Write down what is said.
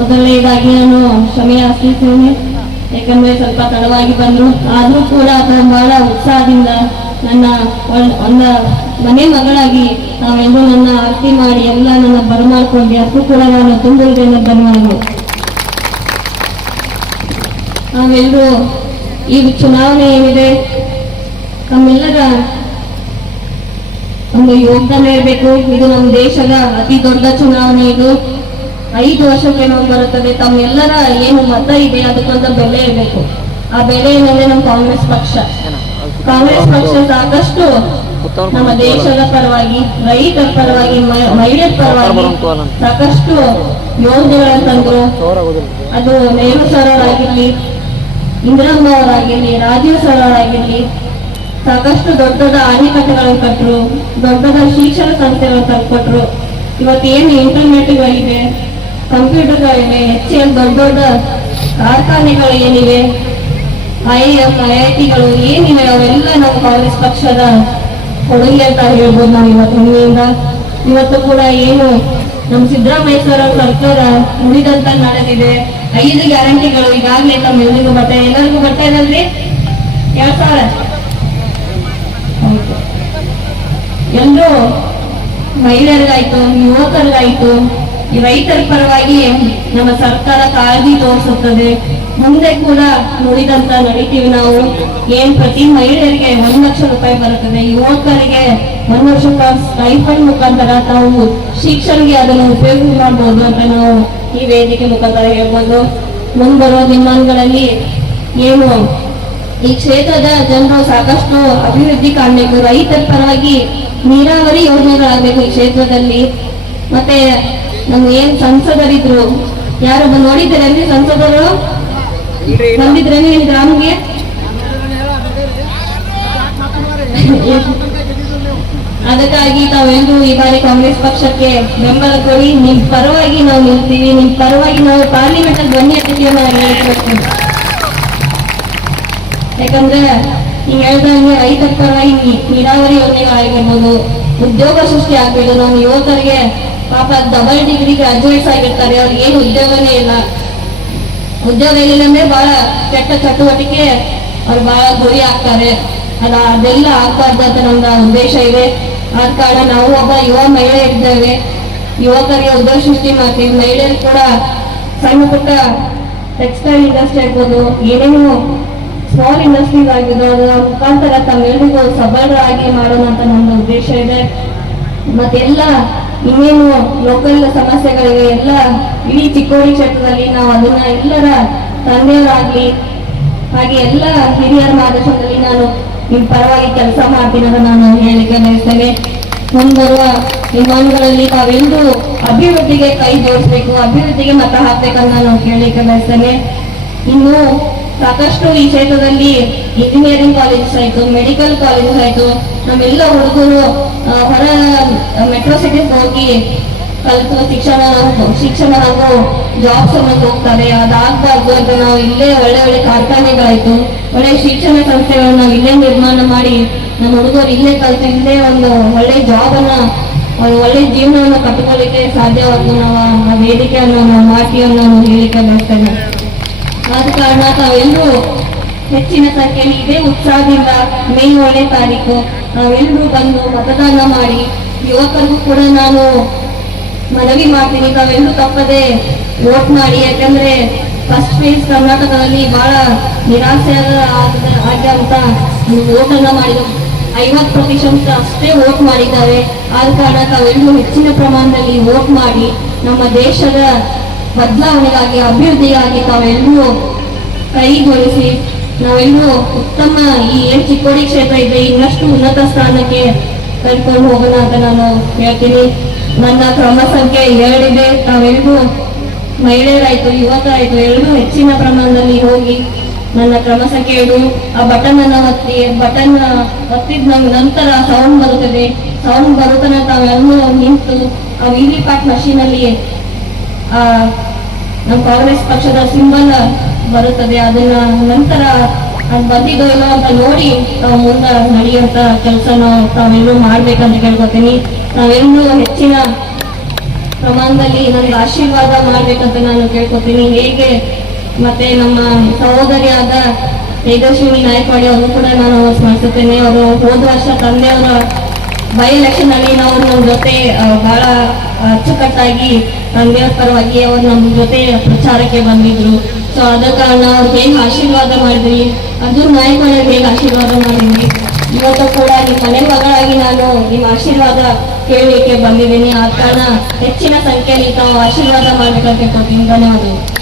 ಮೊದಲನೇದಾಗಿ ನಾನು ಕ್ಷಮೆ ಆಶ್ರಯಿಸ್ತೇನೆ ಯಾಕಂದ್ರೆ ಸ್ವಲ್ಪ ತಡವಾಗಿ ಬಂದರು. ಆದ್ರೂ ಕೂಡ ಅದನ್ನು ಬಹಳ ಉತ್ಸಾಹದಿಂದ ನನ್ನ ಒಂದ ಮನೆ ಮಗಳಾಗಿ ನಾವೆಲ್ಲರೂ ನನ್ನ ಆರತಿ ಮಾಡಿ ಎಲ್ಲ ನನ್ನ ಬರಮಾಡ್ಕೊಂಡು ಅದಕ್ಕೂ ಕೂಡ ನಾನು ತುಂಬ ಹೃದಯದಿಂದ ಧನ್ಯವಾದಗಳು ನಾವೆಲ್ಲರೂ ಈ ಚುನಾವಣೆ ಏನಿದೆ, ನಮ್ಮೆಲ್ಲರ ಒಂದು ಯೋಗದಾನ ಇರಬೇಕು. ಇದು ನಮ್ಮ ದೇಶದ ಅತಿ ದೊಡ್ಡ ಚುನಾವಣೆ ಇದು. ಐದು ವರ್ಷಕ್ಕೆ ನಾವು ಬರುತ್ತದೆ. ತಮ್ಮೆಲ್ಲರ ಏನು ಮತ ಇದೆ ಅದಕ್ಕೊಂದು ಬೆಲೆ ಇರಬೇಕು. ಆ ಬೆಲೆ ಏನಂದ್ರೆ ನಮ್ಮ ಕಾಂಗ್ರೆಸ್ ಪಕ್ಷ. ಕಾಂಗ್ರೆಸ್ ಪಕ್ಷ ಸಾಕಷ್ಟು ನಮ್ಮ ದೇಶದ ಪರವಾಗಿ, ರೈತರ ಪರವಾಗಿ ಮಹಿಳೆಯರ ಪರವಾಗಿ ಸಾಕಷ್ಟು ಯೋಜನೆಗಳನ್ನು ತಂದ್ರು. ಅದು ನೆಹರು ಸರ್ ಆಗಿರ್ಲಿ ಇಂದಿರಮ್ಮ ಅವರಾಗಿರ್ಲಿ, ರಾಜೀವ್ ಸರ್ ಅವರಾಗಿರ್ಲಿ ಸಾಕಷ್ಟು ದೊಡ್ಡ ದೊಡ್ಡ ಅಣೆಕಟ್ಟೆಗಳನ್ನು ಕಟ್ಟರು ದೊಡ್ಡ ದೊಡ್ಡ ಶಿಕ್ಷಣ ಸಂಸ್ಥೆಗಳನ್ನು ತಂದ್ಕೊಟ್ರು. ಇವತ್ತೇನು ಇಂಟರ್ನೆಟ್ಗಳಿವೆ ಕಂಪ್ಯೂಟರ್ಗಳಿವೆ ಎಚ್ ಎಲ್ ದೊಡ್ಡ ದೊಡ್ಡ ಕಾರ್ಖಾನೆಗಳು ಏನಿವೆ ಐ ಎಂ, ಐ ಐ ಟಿಗಳು ಏನಿವೆ ಅವೆಲ್ಲ ನಮ್ಮ ಕಾಂಗ್ರೆಸ್ ಪಕ್ಷದ ಕೊಡುಗೆ ಅಂತ ಹೇಳ್ಬೋದು ನಾವು ಇವತ್ತು. ಹೆಮ್ಮೆಯಿಂದ ಇವತ್ತು ಕೂಡ ಏನು ನಮ್ಮ ಸಿದ್ದರಾಮಯ್ಯ ಸರ್ ಸರ್ಕಾರ ಉಳಿದಂತ ನಡೆದಿದೆ. ಐದು ಗ್ಯಾರಂಟಿಗಳು ಈಗಾಗಲೇ ತಮ್ಮೆಲ್ಲರಿಗೂ ಬರ್ತಾ ಎಲ್ಲರಿಗೂ ಬರ್ತಾ ಇದ್ರಿ ಎರಡ್ ಸಾವಿರ? ಎಲ್ಲರೂ ಮಹಿಳೆಯರಿಗಾಯ್ತು, ಯುವಕರಿಗಾಯ್ತು ಈ ರೈತರ ಪರವಾಗಿ ನಮ್ಮ ಸರ್ಕಾರ ಕಾಳಜಿ ತೋರಿಸುತ್ತದೆ. ಮುಂದೆ ಕೂಡ ನುಡಿದಂತ ನಡೀತೀವಿ ನಾವು. ಏನ್ ಪ್ರತಿ ಮಹಿಳೆಯರಿಗೆ ಒಂದ್ ಲಕ್ಷ ರೂಪಾಯಿ ಬರುತ್ತದೆ. ಯುವಕರಿಗೆ ಒಂದ್ ವರ್ಷ ಸ್ಟೈಫಂಡ್ ಮುಖಾಂತರ ತಾವು ಶಿಕ್ಷಣಗೆ ಅದನ್ನು ಉಪಯೋಗ ಮಾಡಬಹುದು ಅಂತ ನಾವು ಈ ವೇದಿಕೆ ಮುಖಾಂತರ ಹೇಳ್ಬೋದು. ಮುಂಬರುವ ದಿನಮಾನಗಳಲ್ಲಿ ಏನು ಈ ಕ್ಷೇತ್ರದ ಜನರು ಸಾಕಷ್ಟು ಅಭಿವೃದ್ಧಿ ಕಾಣಬೇಕು. ರೈತರ ಪರವಾಗಿ ನೀರಾವರಿ ಯೋಜನೆಗಳಾಗಬೇಕು ಈ ಕ್ಷೇತ್ರದಲ್ಲಿ. ಮತ್ತೆ ನಮ್ಮ ಏನ್ ಸಂಸದರಿದ್ರು? ಯಾರು ಬಂದು ಅಲ್ಲಿ ಸಂಸದರು ಬಂದಿದ್ರೇನೆ ನಿಮ್ ಗ್ರಾಮ್ಗೆ ಅದಕ್ಕಾಗಿ ತಾವೆಲ್ಲರೂ ಈ ಬಾರಿ ಕಾಂಗ್ರೆಸ್ ಪಕ್ಷಕ್ಕೆ ಬೆಂಬಲ ಕೊಡಿ. ನಿಮ್ ಪರವಾಗಿ ನಾವು ನಿಲ್ತೀವಿ. ನಿಮ್ ಪರವಾಗಿ ನಾವು ಪಾರ್ಲಿಮೆಂಟ್ ಅಲ್ಲಿ ಬನ್ನಿ ಅಂತ ಹೇಳ್ಬೇಕು ಯಾಕಂದ್ರೆ ನೀವು ಹೇಳ್ದಂಗೆ ರೈತರ ಪರವಾಗಿ ನೀರಾವರಿ ಯೋಜನೆಗಳಾಗಿರ್ಬೋದು, ಉದ್ಯೋಗ ಸೃಷ್ಟಿ ಆಗ್ಬೇಕು ನಮ್ಮ ಯುವಕರಿಗೆ ಪಾಪ ಡಬಲ್ ಡಿಗ್ರಿ ಗ್ರಾಜುಯೇಟ್ಸ್ ಆಗಿರ್ತಾರೆ ಅವ್ರಿಗೆ ಏನು ಉದ್ಯೋಗನೇ ಇಲ್ಲ. ಉದ್ಯೋಗ ಇಲ್ಲ ಅಂದ್ರೆ ಬಹಳ ಕೆಟ್ಟ ಚಟುವಟಿಕೆ, ಅವ್ರು ಬಹಳ ಗುರಿ ಆಗ್ತಾರೆ. ಅದ ಅದೆಲ್ಲ ಆಗ್ಬಾರ್ದು ಅಂತ ನಮ್ಮ ಉದ್ದೇಶ ಇದೆ. ಆದ ಕಾರಣ ನಾವು ಒಬ್ಬ ಯುವ ಮಹಿಳೆ ಇದ್ದೇವೆ. ಯುವಕರಿಗೆ ಉದ್ಯೋಗ ಸೃಷ್ಟಿ ಮಾಡ್ತೀವಿ. ಮಹಿಳೆಯರು ಕೂಡ ಸಣ್ಣ ಪುಟ್ಟ ಟೆಕ್ಸ್ಟೈಲ್ ಇಂಡಸ್ಟ್ರಿ ಆಗ್ಬೋದು, ಏನೇನು ಸ್ಮಾಲ್ ಇಂಡಸ್ಟ್ರೀಸ್ ಆಗಿದ್ದು ಅದರ ಮುಖಾಂತರ ತಮ್ಮೆಲ್ಲರಿಗೂ ಸಬಲರಾಗಿ ಮಾಡೋಣ ಅಂತ ನಮ್ಮ ಉದ್ದೇಶ ಇದೆ. ಮತ್ತೆಲ್ಲ ಇನ್ನೇನು ಲೋಕಲ್ ಸಮಸ್ಯೆಗಳಿವೆ, ಎಲ್ಲ ಇಡೀ ಚಿಕ್ಕೋಡಿ ಕ್ಷೇತ್ರದಲ್ಲಿ ನಾವು ಅದನ್ನ ಎಲ್ಲರ ತಂದೆಯವರಾಗ್ಲಿ, ಹಾಗೆ ಎಲ್ಲ ಹಿರಿಯರ ಮಾರ್ಗದರ್ಶನದಲ್ಲಿ ನಾನು ನಿಮ್ ಪರವಾಗಿ ಕೆಲಸ ಮಾಡ್ತೀನಿ ಅಂತ ನಾನು ಹೇಳಿಕೆ ಬಯಸ್ತೇನೆ. ಮುಂಬರುವ ವಿಮಾನಗಳಲ್ಲಿ ತಾವೆಲ್ಲರೂ ಅಭಿವೃದ್ಧಿಗೆ ಕೈ ಜೋಡಿಸ್ಬೇಕು, ಅಭಿವೃದ್ಧಿಗೆ ಮತ ಹಾಕ್ಬೇಕಂತ ನಾನು ಹೇಳಿಕೆ ಬಯಸ್ತೇನೆ. ಇನ್ನು ಸಾಕಷ್ಟು ಈ ಕ್ಷೇತ್ರದಲ್ಲಿ ಇಂಜಿನಿಯರಿಂಗ್ ಕಾಲೇಜಸ್ ಆಯ್ತು ಮೆಡಿಕಲ್ ಕಾಲೇಜಸ್ ಆಯ್ತು ನಮ್ಮೆಲ್ಲ ಹುಡುಗರು ಹೊರ ಮೆಟ್ರೋ ಸಿಟೀಸ್ ಹೋಗಿ ಕಲಿತು ಶಿಕ್ಷಣ ಶಿಕ್ಷಣ ಹಾಗೂ ಜಾಬ್ಸ್ ಅನ್ನು ಹೋಗ್ತಾರೆ. ಅದಾಗಬಾರ್ದು ಅಂತ ನಾವು ಇಲ್ಲೇ ಒಳ್ಳೆ ಒಳ್ಳೆ ಕಾರ್ಖಾನೆಗಳಾಯ್ತು. ಒಳ್ಳೆ ಶಿಕ್ಷಣ ಸಂಸ್ಥೆಗಳನ್ನ ನಾವು ಇಲ್ಲೇ ನಿರ್ಮಾಣ ಮಾಡಿ ನಮ್ಮ ಹುಡುಗರು ಇಲ್ಲೇ ಕಲಿತು, ಇಲ್ಲೇ ಒಂದು ಒಳ್ಳೆ ಜಾಬ್ ಅನ್ನ ಒಂದು ಒಳ್ಳೆ ಜೀವನವನ್ನು ಕಟ್ಟಿಕೊಳ್ಳಿಕ್ಕೆ ಸಾಧ್ಯವಾಗ್ತು ನಾವು ಆ- ವೇದಿಕೆಯನ್ನು ನಾವು ಮಾಡ್ತೀವಿ ಅನ್ನೋ ನಾನು ಹೇಳಿಕೆ ಬಯಸ್ತೇನೆ ಆದ ಕಾರಣ ತಾವೆಲ್ಲರೂ ಹೆಚ್ಚಿನ ಸಂಖ್ಯೆಯಲ್ಲಿ ಇದೇ ಉತ್ಸಾಹದಿಂದ ಮೇ ಏಳನೇ ತಾರೀಕು ನಾವೆಲ್ಲರೂ ಬಂದು ಮತದಾನ ಮಾಡಿ, ಯುವಕರಿಗೂ ಕೂಡ ನಾನು ಮನವಿ ಮಾಡ್ತೀನಿ. ತಾವೆಲ್ಲರೂ ತಪ್ಪದೆ ವೋಟ್ ಮಾಡಿ. ಯಾಕಂದ್ರೆ ಫಸ್ಟ್ ಫೇಸ್ ಕರ್ನಾಟಕದಲ್ಲಿ ಬಹಳ ನಿರಾಸೆ ಆಗ್ಯಂತ ವೋಟ್ ಅನ್ನ ಮಾಡಿದ್ರು ಐವತ್ ಪ್ರತಿಶತ ಅಷ್ಟೇ ವೋಟ್ ಮಾಡಿದ್ದಾರೆ ಆದ ಕಾರಣ ತಾವೆಲ್ಲರೂ ಹೆಚ್ಚಿನ ಪ್ರಮಾಣದಲ್ಲಿ ವೋಟ್ ಮಾಡಿ. ನಮ್ಮ ದೇಶದ ಬದಲಾವಣೆಗಾಗಿ ಅಭಿವೃದ್ಧಿಗಾಗಿ ತಾವೆಲ್ಲರೂ ಕೈಗೊಳಿಸಿ ನಾವೆಲ್ಲೂ ಉತ್ತಮ ಈ ಏನ್ ಚಿಕ್ಕೋಡಿ ಕ್ಷೇತ್ರ ಇದೆ, ಇನ್ನಷ್ಟು ಉನ್ನತ ಸ್ಥಾನಕ್ಕೆ ಕರ್ಕೊಂಡು ಹೋಗೋಣ ಅಂತ ನಾನು ಹೇಳ್ತೀನಿ. ನನ್ನ ಕ್ರಮ ಸಂಖ್ಯೆ ಎರಡಿದೆ ತಾವೆಲ್ಲರೂ ಮಹಿಳೆಯರಾಯ್ತು, ಯುವಕರಾಯ್ತು, ಎಲ್ಲರೂ ಹೆಚ್ಚಿನ ಪ್ರಮಾಣದಲ್ಲಿ ಹೋಗಿ ನನ್ನ ಕ್ರಮ ಸಂಖ್ಯೆ ಎರಡು. ಆ ಬಟನ್ ಅನ್ನ ಒತ್ತಿ ಬಟನ್ ಒತ್ತಿದ ನಂತರ ಸೌಂಡ್ ಬರುತ್ತದೆ. ಸೌಂಡ್ ಬರುತ್ತಾನೆ ತಾವೆಲ್ಲರೂ ನಿಂತು ಆ ವಿ ವಿ ಪ್ಯಾಟ್ ಮಷೀನ್ ಆ ನಮ್ಮ ಕಾಂಗ್ರೆಸ್ ಪಕ್ಷದ ಸಿಂಬಲ್ ಬರುತ್ತದೆ. ಅದನ್ನ ನಂತರ ಅದ್ ಬಂದಿದೋ ಇಲ್ಲೋ ಅಂತ ನೋಡಿ ನಾವು ಮುಂದೆ ನಡೆಯುವಂತ ಕೆಲಸ ನಾವು ತಾವೆಲ್ಲರೂ ಮಾಡ್ಬೇಕಂತ ಕೇಳ್ಕೊತೀನಿ. ನಾವೆಲ್ಲರೂ ಹೆಚ್ಚಿನ ಪ್ರಮಾಣದಲ್ಲಿ ನನಗೆ ಆಶೀರ್ವಾದ ಮಾಡ್ಬೇಕಂತ ನಾನು ಕೇಳ್ಕೊತೀನಿ. ಹೇಗೆ ಮತ್ತೆ ನಮ್ಮ ಸಹೋದರಿಯಾದ ತೇಜಸ್ವಿನಿ ನಾಯಕವಾಡಿ ಅವರು ಕೂಡ ನಾನು ಸ್ಮರಿಸುತ್ತೇನೆ ಅವರು ಹೋದ ವರ್ಷ ತಂದೆಯವರ ಬೈ ಎಲೆಕ್ಷನ್ ಅಲ್ಲಿ ನಾವು ಜೊತೆ ಬಹಳ ಅಚ್ಚುಕಟ್ಟಾಗಿ ತಂದೆಯವರ ಪರವಾಗಿ ಅವರು ನಮ್ಮ ಜೊತೆ ಪ್ರಚಾರಕ್ಕೆ ಬಂದಿದ್ರು. ಸೊ ಆದ ಕಾರಣ ಅವ್ರು ಹೇಗೆ ಆಶೀರ್ವಾದ ಮಾಡಿದ್ರಿ? ಅದು ನಾಯಕರಿಗೆ ಹೇಗೆ ಆಶೀರ್ವಾದ ಮಾಡಿದ್ರಿ? ಇವತ್ತು ಕೂಡ ನಿಮ್ಮ ಮನೆ ಮಗಳಾಗಿ ನಾನು ನಿಮ್ಮ ಆಶೀರ್ವಾದ ಕೇಳಲಿಕ್ಕೆ ಬಂದಿದ್ದೀನಿ. ಆದ ಕಾರಣ ಹೆಚ್ಚಿನ ಸಂಖ್ಯೆಯಲ್ಲಿ ತಾವು ಆಶೀರ್ವಾದ ಮಾಡಬೇಕಂತ ಕೊಡ್ತೀನಿ ಧನ್ಯವಾದಗಳು.